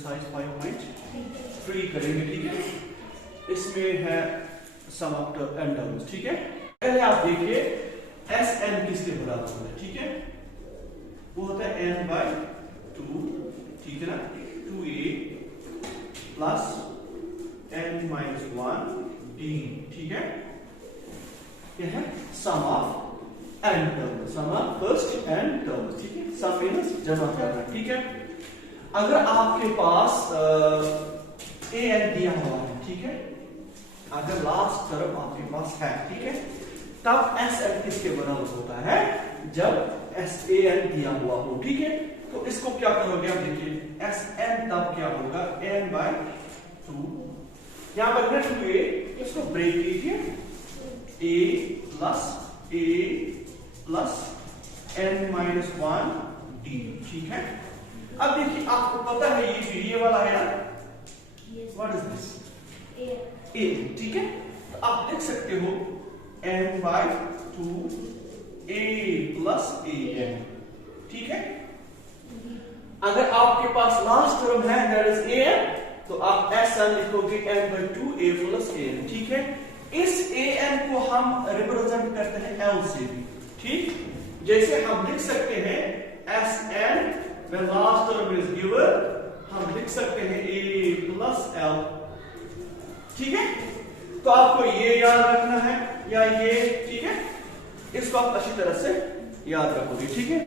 Exercise 5.3 करेंगे, ठीक है। इसमें है सम ऑफ n टर्म्स, ठीक है। पहले आप देखिए Sn किसके बराबर है, ठीक है। वो होता है n/2, ठीक है ना, 2a प्लस n-1d, ठीक है। ये है sum of n terms, sum of first n terms, ठीक है। सम मींस जमा करना, ठीक है। अगर आपके पास an दिया हुआ है, ठीक है, अगर लास्ट टर्म आपके पास है, ठीक है, तब Sn किसके बराबर होता है, जब San दिया हुआ हो, ठीक है। तो इसको क्या करोगे आप, देखिए Sn तब क्या होगा, n/2, यहां पर 2a, इसको ब्रेक कीजिए, a प्लस n-1d, ठीक है। अब देखिए आपको पता है ये वाला है ना, व्हाट इज दिस, a, ठीक है। तो आप लिख सकते हो n/2a प्लस an, ठीक है। अगर आपके पास लास्ट टर्म है दैट इज an, तो आप Sn लिखोगे n/2a प्लस an, ठीक है। इस an को हम रिप्रेजेंट करते हैं l से भी, ठीक। जैसे हम लिख सकते हैं Sn when last term is given, हम लिख सकते हैं a प्लस l, ठीक है। तो आपको ये याद रखना है या ये, ठीक है। इसको आप अच्छी तरह से याद रखोगे, ठीक है।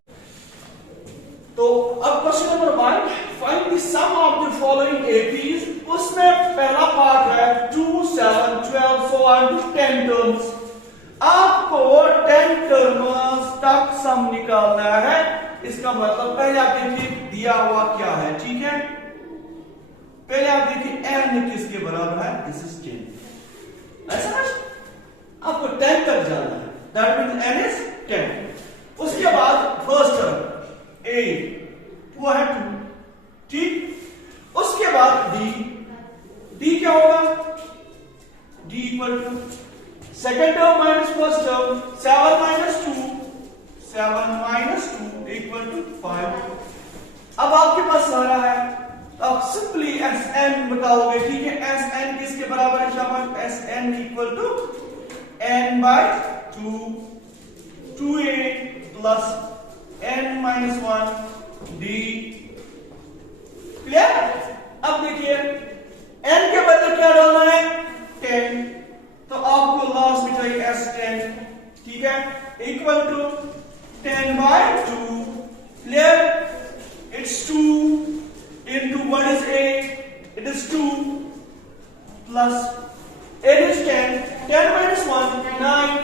तो अब question number 1, find the sum of the following APs। उसमें पहला पार्ट है 2, 7, 12, so on to 10 टर्म्स। आपको 10 टर्म्स तक सम निकालना है। इसका मतलब पहले आप देखिए दिया हुआ क्या है, ठीक है। पहले आप देखिए n किसके बराबर है, दिस इज 10, ऐसा ना। आपको 10 तक जाना है, दैट मींस n इज 10। उसके बाद फर्स्ट टर्म a वो है 2, ठीक। उसके बाद d क्या होगा, d equal to second term minus first term, 7 minus 2 equal to 5। अब आपके पास सारा है, तो आप सिंपली Sn बताओगे, ठीक है। Sn किसके बराबर है, शाबाश, Sn equal to n/2 2a plus n-1d, clear. अब देखिए n के बदले क्या डालना है, 10, तो आपको लास्ट में चाहिए S10, ठीक है, equal to 10/2, clear. It's 2 into what is a, it is 2 plus 8 is 10, 10 minus 1 9,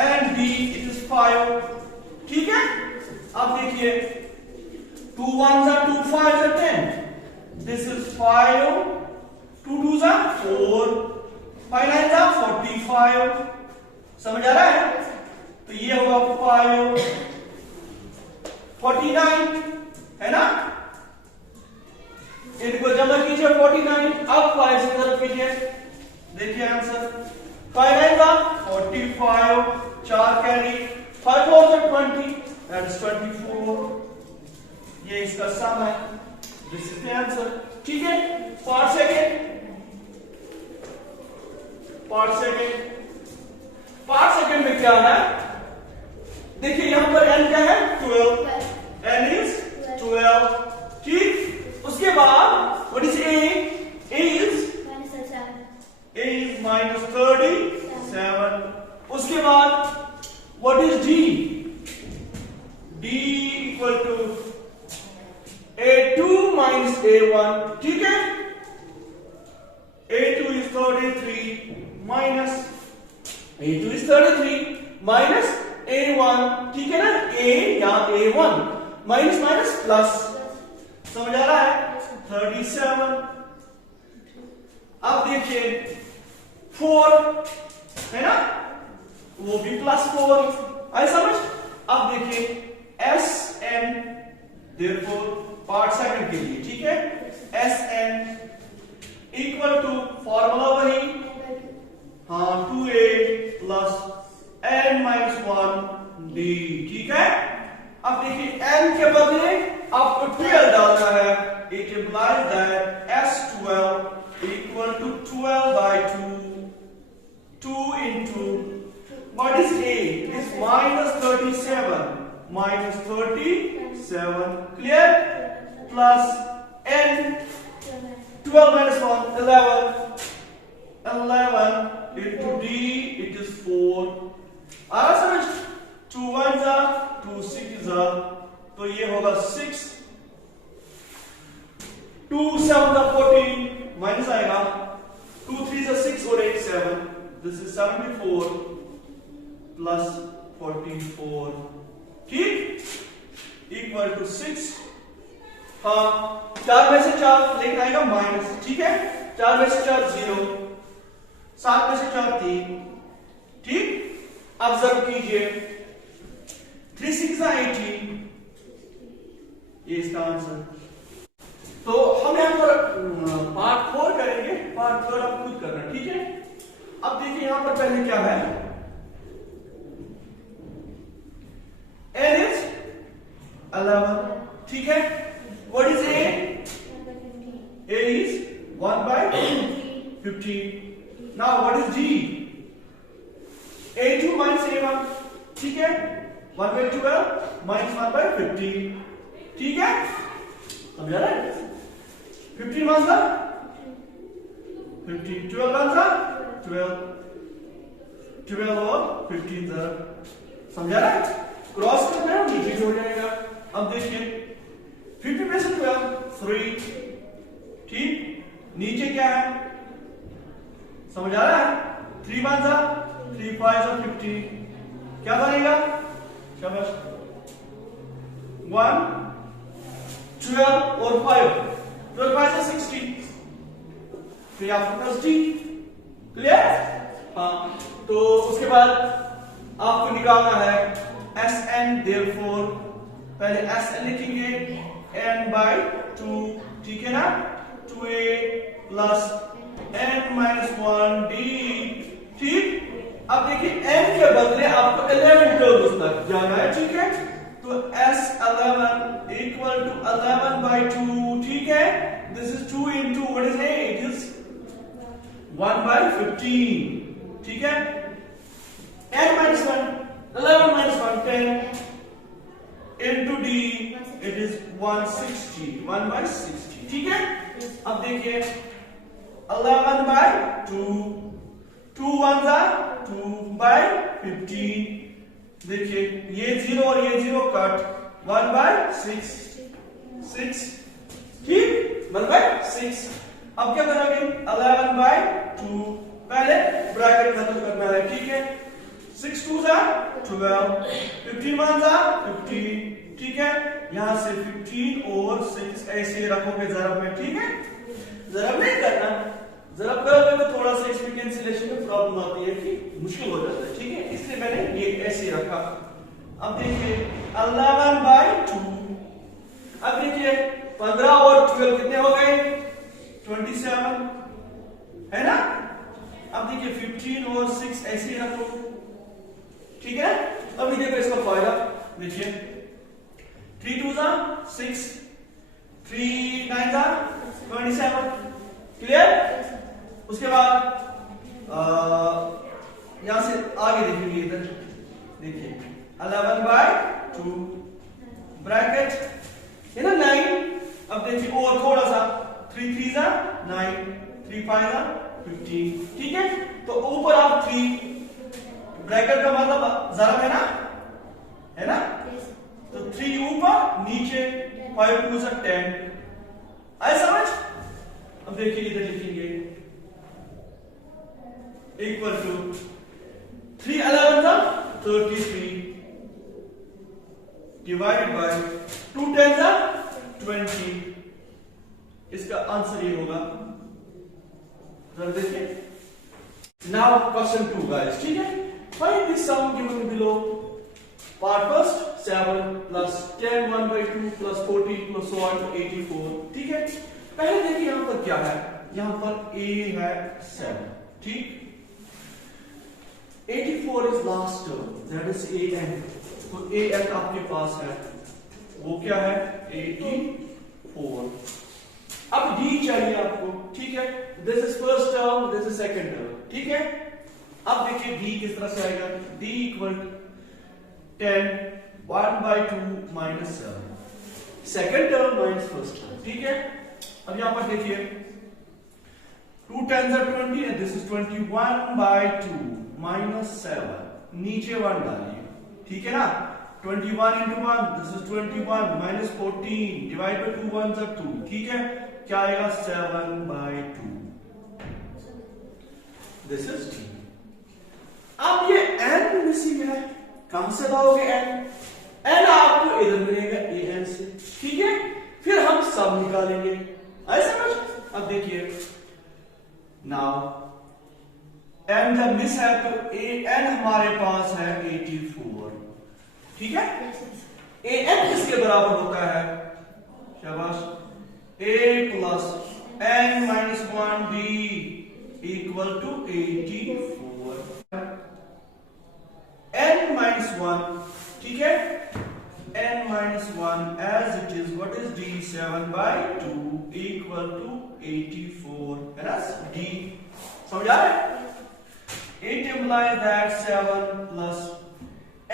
and d it is 5, ठीक है। अब देखिए 2 1s are 2 5s are 10, this is 5, 2 2s are 4, 5 9s are 45, समझ आ रहा है। तो ये होगा 5 49, है ना। इनको जमा कीजिए 49, अब 5 से तरफ कीजिए, देखिए आंसर 5 9 का 45, 4 कैरी, 5 4 20, दैट इज 24। ये इसका सम है, दिस इज द आंसर, ठीक है। पार्ट सेकंड में क्या है, देखिए यहां पर n क्या है, 12, n इज 12, ठीक। उसके बाद what is a is minus 37। उसके बाद what is d equal to a2 minus a1, ठीक है। a2 is 33 minus a1, ठीक है ना। a या a1 माइनस प्लस, समझ आ रहा है, 37। अब देखिए 4 है ना, वो भी +4, आई समझ। अब देखिए Sn, therefore पार्ट सेकंड के लिए, ठीक है, Sn इक्वल टू फॉर्मूला वही, हाँ, 2a प्लस n-1d, ठीक है। अब देखिए n के बदले आपको 12 डालना है, it implies that S12 equal to 12 by 2. 2 into what is A? It is minus 37. Minus 37. Clear? Plus N. 12 minus 1, 11. 11 into D, it is 4. आ रहा समझ? 2 1s are 2 6s are, तो ये होगा 6. 2 7 are 14, माइनस आएगा. 2 3s are 6 और 8 7. This is 74 plus 44. ठीक? Equal to 6. हाँ, 4 में से 4 लेकिन आएगा माइनस. ठीक है? 4 में से 4 0. 7 में से 4 3. ठीक? ऑब्जर्व कीजिए. 3 6 18. ये इसका आंसर. तो हम यहां पर पार्ट 4 करेंगे. पार्ट 3 आप खुद करना. ठीक है? अब देखिए यहां पर पहले क्या है. N is 11. ठीक है? What is A? A is 1 by 15. Now what is G? A2 minus A1. ठीक है? 1 by 12 minus 1 by 15. ठीक है? समझा रहे हैं? 15 माइनस 15. 12 माइनस 12. 12 और 15 जरा समझा रहे हैं? क्रॉस करना है नीचे छोड़ जाएगा. अब देखिए 50 में से 12 3. ठीक? नीचे क्या है? समझ आ रहा है? 3 1 जा 3 5 जा 15. क्या बनेगा? शाबाश. 1 12 और 5. 12 5 से 60. फिर आपके पास D. क्लियर? हाँ. तो उसके बाद आपको निकालना है SN. therefore पहले SN लिखेंगे N by 2. ठीक है ना? 2A plus N minus 1 D. ठीक? अब देखिए N के बदले आपको 11 टर्म्स तक जाना है. ठीक है? तो S11 equal to 11 by 2. ठीक है? This is 2 into what is A? It is 1 by 15. ठीक है? N minus 1 11 minus 1 10 into D. It is 160. 1 by 60. ठीक है? अब देखिए 11 by 2. 2 1s are 2 by 15. देखिए ये 0 और ये 0 कट. 1 by 6. 6. ठीक? 1 by 6. अब क्या करोगे? 11 by 2. पहले ब्रैकेट खत्म करना है. ठीक है? 6 2s are 12. 15 1s are 15. ठीक है? यहां से 15 और 6 ऐसे रखोगे जरब में. ठीक है? जरब नहीं करना. जरब करोगे तो थोड़ा सा इसमें कैंसिलेशन में प्रॉब्लम आती है कि मुश्किल हो जाता है. ठीक है? इसलिए मैंने ये ऐसे रखा. अब देखिए 11 by 2. अब देखिए 15 और 12 कितने हो गए? 27 है ना? अब देखिए 15 और 6 ऐसे ही रखो. ठीक है? अभी देखो इसका फायदा. देखिए 3 2s are 6. 3 9s are 27. Clear? उसके बाद यहां से आगे देखेंगे. इधर देखिए 11 by 2 ब्रैकेट है ना 9. अब देखिए और थोड़ा सा 3 3s are 9. 3 5s are 15. ठीक है? तो ऊपर आप 3 ब्रैकेट का मतलब जरा है ना? तो 3 ऊपर नीचे 5 2s are 10. आए समझ? अब देखिए इधर लिखेंगे इक्वल टू 3 11 था 33 डिवाइडेड बाय 2 10 था 20. इसका आंसर ये होगा. जरा देखिए. Now question 2 guys. ठीक है? Find this sum given below. Part first 7 plus 10 1 by 2 plus 14 plus so on to 84. ठीक है? पहले देखिए यहां पर क्या है. यहां पर A है 7. ठीक? 84 is last term, that is AN. तो AN आपके पास है वो क्या है 84. अब डी चाहिए आपको, ठीक है। This is first term, this is second term, ठीक है। अब देखिए डी किस तरह से आएगा, D equal 10 1/2 minus 7, second term minus first term, ठीक है। अब यहां पर देखिए 2 10s are 20 and this is 21/2 minus 7, नीचे 1 डालिए, ठीक है ना। 21 into 1, this is 21 minus 14 divide by 2 1s are 2, ठीक है। क्या आएगा 7/2, this is D। अब ये n मिसिंग है, कहां से लाओगे n? n आपको इधर मिलेगा an से, ठीक है। फिर हम सब निकालेंगे, आए समझ। अब देखिए नाउ n जब मिस है तो an हमारे पास है 84, ठीक है। an किसके बराबर होता है, शाबाश, a plus n minus 1b equal to 84, n minus 1, ठीक है। n minus 1 as it is, what is d, 7/2 equal to 84, है ना d, समझ आ रहा है। It implies that 7 plus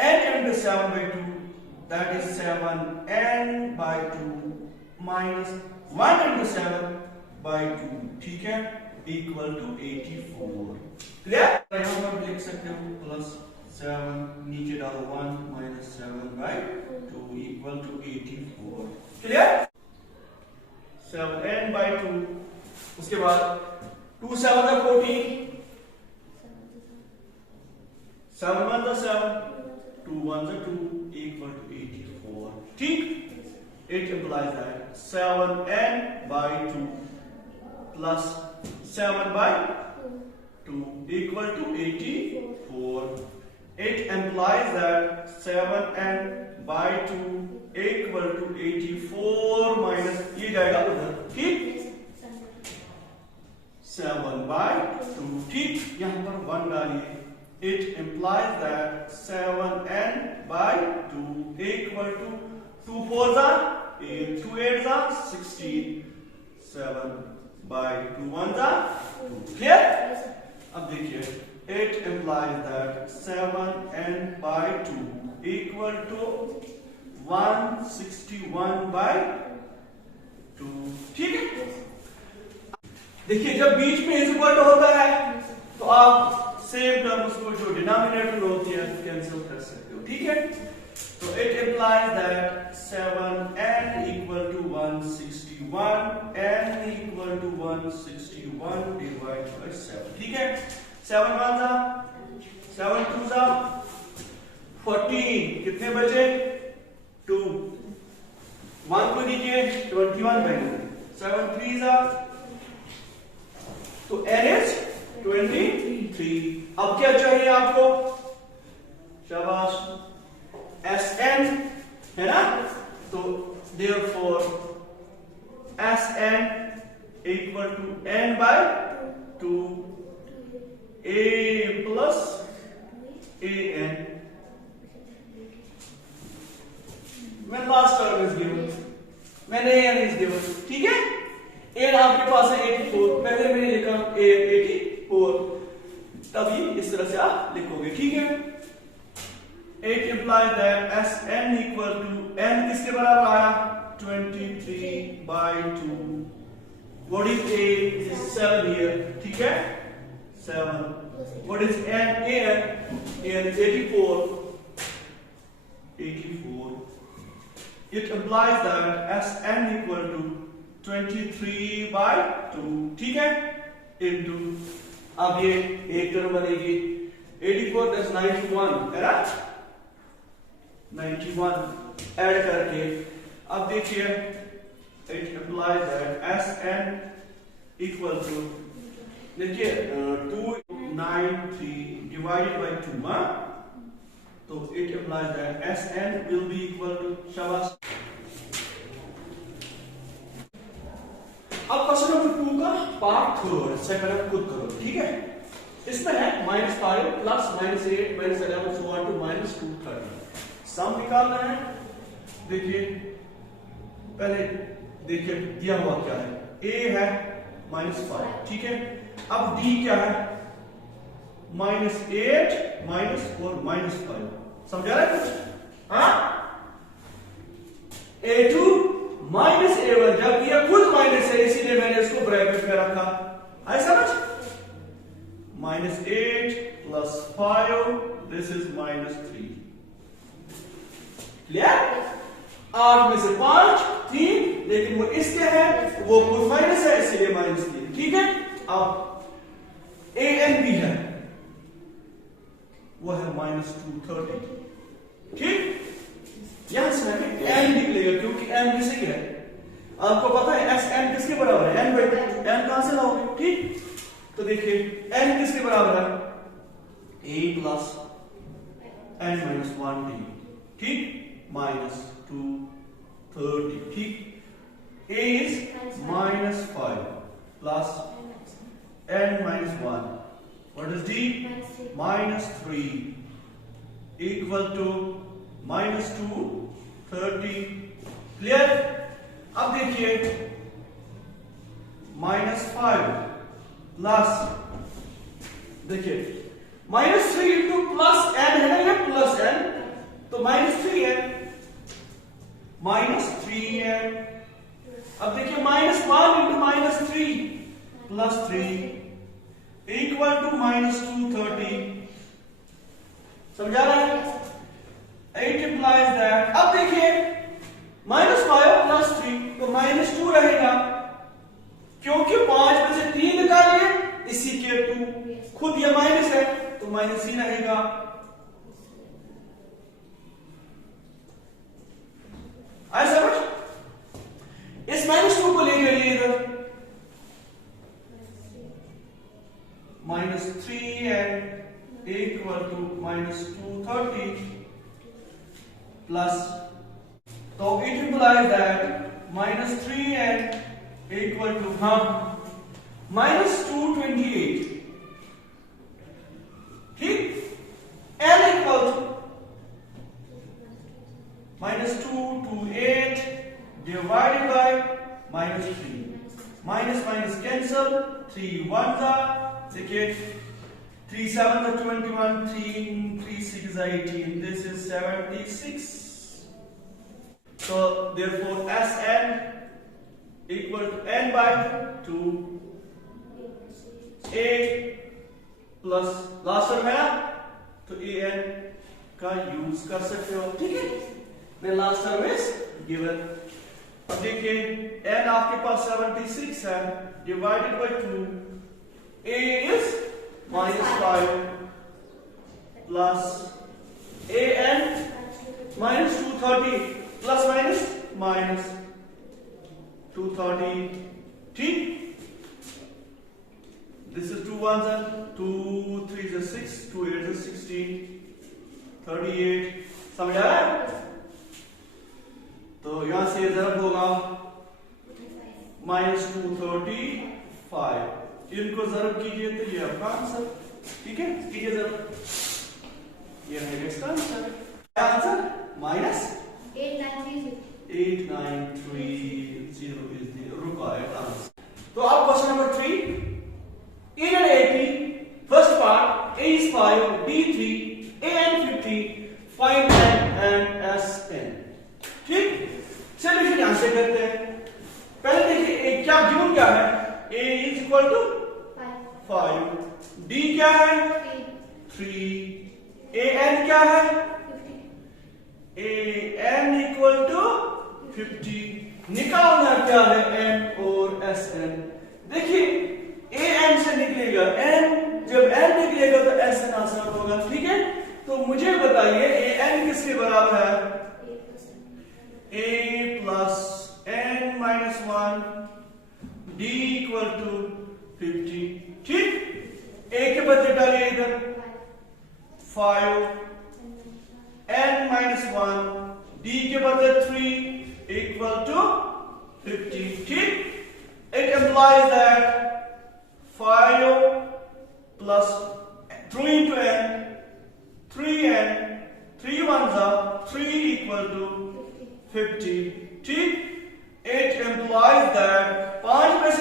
n into 7/2, that is 7n/2 minus 1 into 7/2, ठीक है, equal to 84, clear. यहां पर लिख सकते हो प्लस 7, नीचे डालो 1 minus 7/2 equal to 84, clear. 7n/2, उसके बाद 2 7 are 14, 7 1s are 7, 2 1s are 2 equal to 84, ठीक। It implies that 7n/2 plus 7/2 equal to 84. It implies that 7n/2 equal to 84 minus ये जाएगा उधर, ठीक। 7/2, ठीक। यहां पर 1 डालिए। It implies that 7n/2 equal to 2 4s are 8, 2 8s are 16, 7/2 1s are 2, clear। अब देखिए it implies that 7n/2 equal to 161/2, ठीक है। देखिए जब बीच में इज इक्वल होता है तो आप सेम टर्म्स को जो डिनोमिनेटर में होती है कैंसिल कर सकते हो, ठीक है। तो it implies that 7n equal to 161, n equal to 161 divided by 7, ठीक है। 7 1s are 7 2s are 14, कितने बचे 2, 1 को नीचे 21 बने, 7 3s are, तो n is 23। अब क्या चाहिए आपको, शाबाश, Sn है ना। तो therefore Sn equal to n/2 a plus an when last term is given, when an is given, ठीक है। an आपके पास है 84, पहले मैंने लिखा a 84, तभी इस तरह से आप लिखोगे, ठीक है। It implies that Sn equal to n किसके बराबर आया 23/2, what is a is 7 here, ठीक है 7, what is n, an is 84, it implies that Sn equal to 23/2, ठीक है, into, अब ये एक टर्म बनेगी 84 that's 91, है ना, 91 ऐड करके। अब देखिए it implies that Sn equal to, देखिए 293 divided by 2, तो it implies that Sn will be equal to, शाबाश। अब क्वेश्चन नंबर 2 का पार्ट थर्ड, सेकंड आप खुद करो, ठीक है। इसमें है -5 प्लस -8 -11 so on to -230, सम निकालना है। देखिए पहले देखिए दिया हुआ क्या है, ए है -5, ठीक है। अब डी क्या है, -8 माइनस और -5, समझा रहा है कुछ? हाँ, A2 माइनस A1, जब ये खुद माइनस है इसीलिए मैंने इसको ब्रैकेट में रखा, आई समझ? -8 + 5, दिस इज -3, क्लियर? 8 में से 5 3, लेकिन वो इसके है, वो खुद माइनस है इसीलिए -3, ठीक है। अब AN भी है, वो है -230, ठीक। यहां से हमें n निकलेगा क्योंकि n किसके है, आपको पता है Sn किसके बराबर है, n/2, n कहां से लाओगे, ठीक। तो देखिए n किसके बराबर है, a + n - 1t, ठीक, -230, ठीक। a is -5 plus n - 1, what is d, -3 equal to -230, clear. अब देखिए -5 प्लस, देखिए -3 इंटू प्लस n है ना, ये प्लस n, तो -3 है, -3n। अब देखिए -1 इंटू -3 प्लस 3 इक्वल टू -230, समझा रहा है? It implies that, अब देखिए -5 प्लस 3 तो -2 रहेगा, क्योंकि 5 में से 3 निकालिए इसी के 2, खुद ये माइनस है तो माइनस ही रहेगा। आया समझ? इस -2 को ले चलिए इधर, -3n इक्वल टू -230 प्लस, तो it implies that -3n equal to -228, ठीक। n equal to -228 divided by -3, minus minus cancel, 3 1s are, देखिए 3 7s are 21, 3 6 are 18, this is 76. So therefore Sn equal to n by 2, 8 plus last term है ना, तो an का use कर सकते हो, ठीक है। The last term is given. अब देखिए n आपके पास 76 है, divided by 2, a is -5 plus an -230 plus minus -230, ठीक। This is 2 1s are 2 3s are 6, 2 8s are 16, 38, समझ आ रहा है? तो यहां से ज़रब होगा -235, इनको ज़रब कीजिए तो ये आपका आंसर, ठीक है। कीजिए ज़रब, ये है इसका आंसर, क्या answer -8930 is the required answer. तो अब question number 3, in an AP, first part, A is 5, B 3, AN 50, find N and SN, ठीक। सॉल्यूशन यहां से करते हैं। पहले देखिए क्या गिवन क्या है, A is equal to 5, D क्या है 3, AN क्या है 50, AN equal to 50, निकालना क्या है N और SN। देखिए AN से निकलेगा N, जब N निकलेगा तो SN आसान होगा, ठीक है। तो मुझे बताइए AN किसके बराबर है, A plus n minus 1, D equal to 50, ठीक। A के बदले डालिए इधर 5, n minus 1, D के बदले 3 equal to 50, ठीक। It implies that 5 plus 3 into n, 3n, 3 1s are 3 equal to 50, ठीक। It implies that 5 में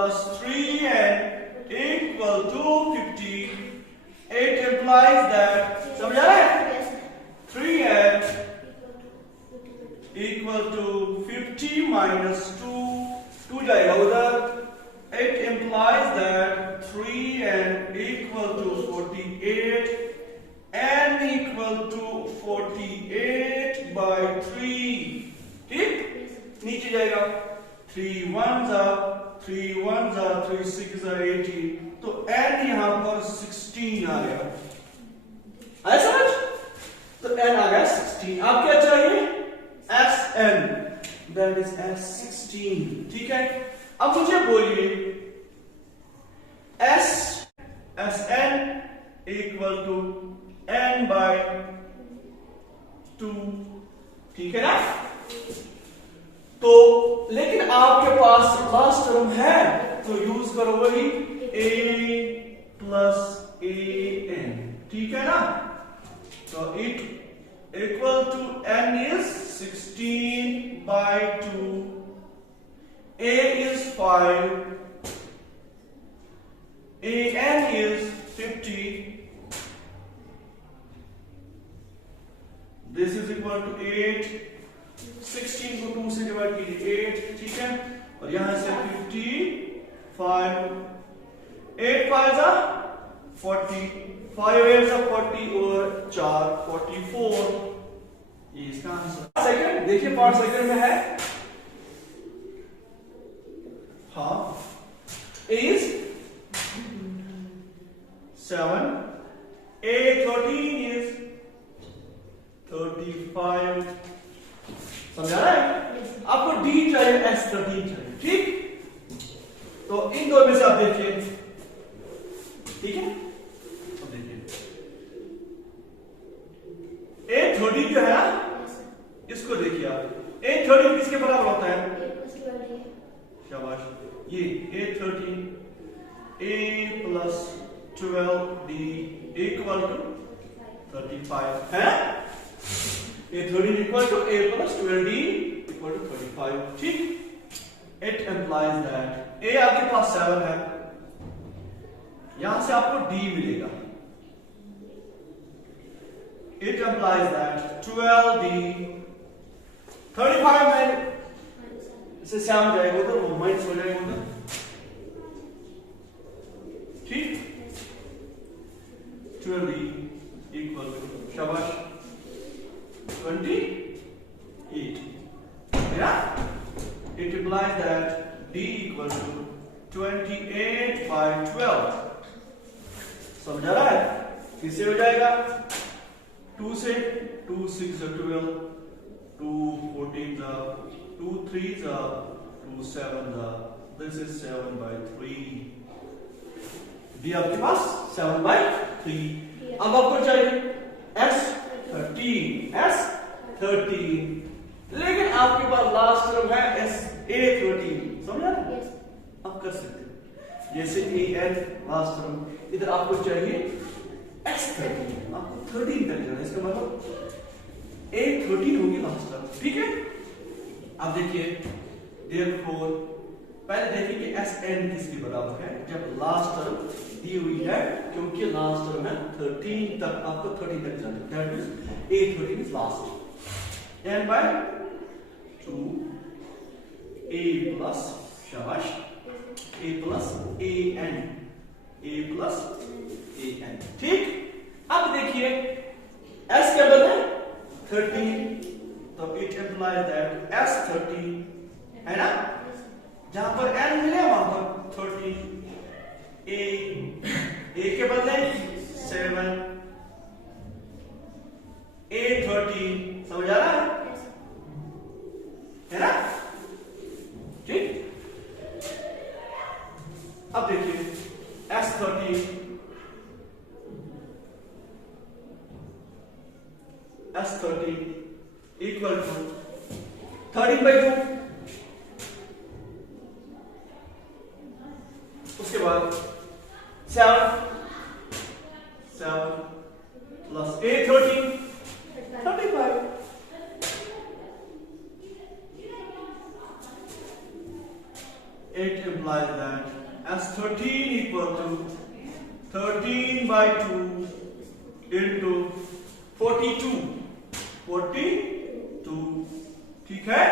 plus 3n equal to 50. It implies that, समझ आ रहा है? 3n equal to 50 minus 2 जाएगा उधर. It implies that 3n equal to 48, n equal to 48 by 3. ठीक? नीचे जाएगा 3 1s are 3 6 are 18. तो n यहां पर 16 आ गया. आया समझ? तो n आ गया 16. आप क्या चाहिए? Sn. That is S16. ठीक है? अब मुझे बोलिए Sn equal to n by 2. ठीक है ना? तो लेकिन आपके पास लास्ट टर्म है तो यूज करो वही a plus an. ठीक है ना? तो it equal to n is 16 by 2. A is 5. An is 50. This is equal to 8. 16 को 2 से डिवाइड कीजिए 8. ठीक है? और यहां से 55. 8 5 are 40. 5 8 are 40 और 4 44. ये इसका आंसर. सेकंड देखिए पार्ट सेकंड में है. हाँ is 7. A 13 is 35. समझा रहा है? आपको D चाहिए, S13 चाहिए. ठीक? तो इन दो में से आप देखिए. ठीक है? अब देखिए A13 जो है ना, इसको देखिए आप. A13 किसके बराबर होता है? शाबाश. ये A13 A plus 12D equal to 35 है. A13 equal to A plus 12D equal to 35. ठीक? It implies that A आपके पास 7 है. यहां से आपको D मिलेगा. It implies that 12D 35 में से 7 जाएगा तो वो माइनस हो जाएगा उधर. ठीक? 12D equal to शाबाश 28. Yeah? It implies that D equal to 28 by 12. समझा रहा है? किससे हो जाएगा? 2 से 2 6 12. 2 14 2 3 2 7. This is 7 by 3. D आपके पास 7 by 3. अब आपको चाहिए S13. लेकिन आपके पास लास्ट टर्म है A13. समझा? आप कर सकते हैं जैसे an लास्ट टर्म. इधर आपको चाहिए S13. आपको 13 कर जाना. इसका मतलब A13 होगी लास्ट टर्म. ठीक है? अब देखिए therefore पहले देखिए कि Sn किसके बराबर है जब लास्ट टर्म दी हुई है, क्योंकि लास्ट टर्म है 13 तक. आपको 13 तक जाना. That means A13 is last. n by 2 A plus शाबाश A plus an. A plus an. ठीक? अब देखिए S क्या बदला 13. तो इट implies that S13 है ना, जहां पर n मिले वहां पर 13. A के बदले 7. A13. समझ आ रहा है ना? ठीक? अब देखिए S13 equal to 13 by 2. उसके बाद 7 plus A13 35. It implies that as 13 equal to 13 by 2 into 42 ठीक है।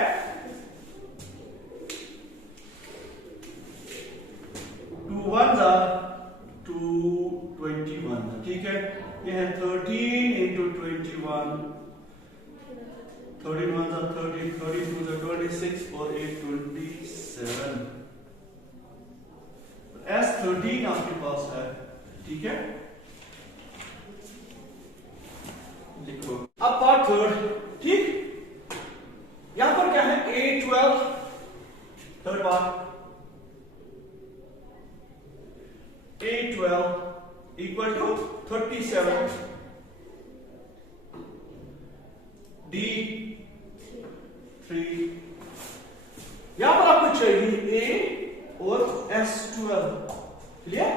2 1s are 221 ठीक है। ये है 13 into 21, 13 1s are 30, 13 2s are 26 और 8 27। S13 आपके पास है ठीक है। लिखो अब पार्ट थर्ड ठीक। यहां पर क्या है A12 third part A12 equal to 37 D3 यहां पर आपको चाहिए A और S12 क्लियर।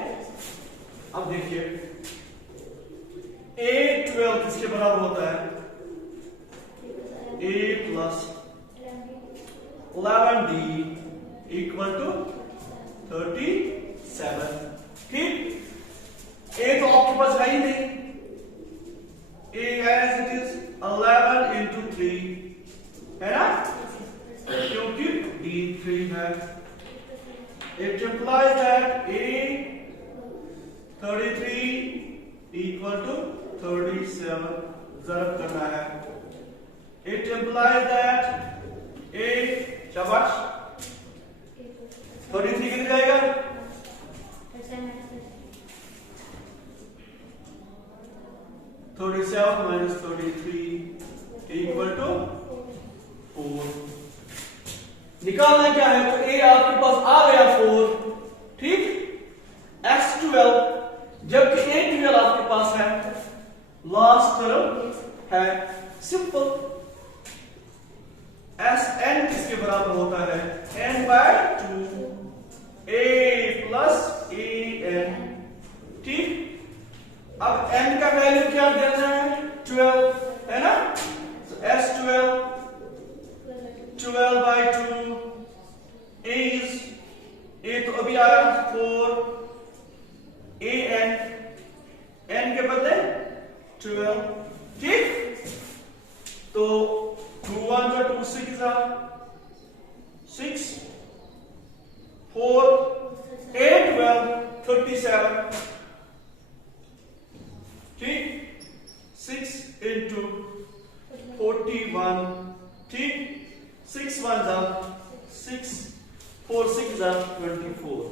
अब देखिए A12 किसके बराबर होता है A plus 11D equal to 37 ठीक। A तो आपके पास है ही नहीं, A as it is 11 into 3 है ना, क्योंकि D3 है। It implies that A 33 equal to 37 ज़रब करना है। It implies that A शाबाश 33 कितने जाएगा 37 minus 33 equal to 4। निकालना क्या है तो A आपके पास आ गया 4 ठीक। S12 जबकि A12 आपके पास है लास्ट टर्म है सिंपल। Sn किसके बराबर होता है n by 2 A plus an ठीक। अब n का वैल्यू क्या देना है 12 है ना, so S12 12 by 2 A is A तो अभी आया 4 an n के बदले 12 ठीक। तो 2 1 2 6 are 6 4 8 12 37 ठीक। 6 into 41 ठीक। 6 1s are 6 4 6 are 24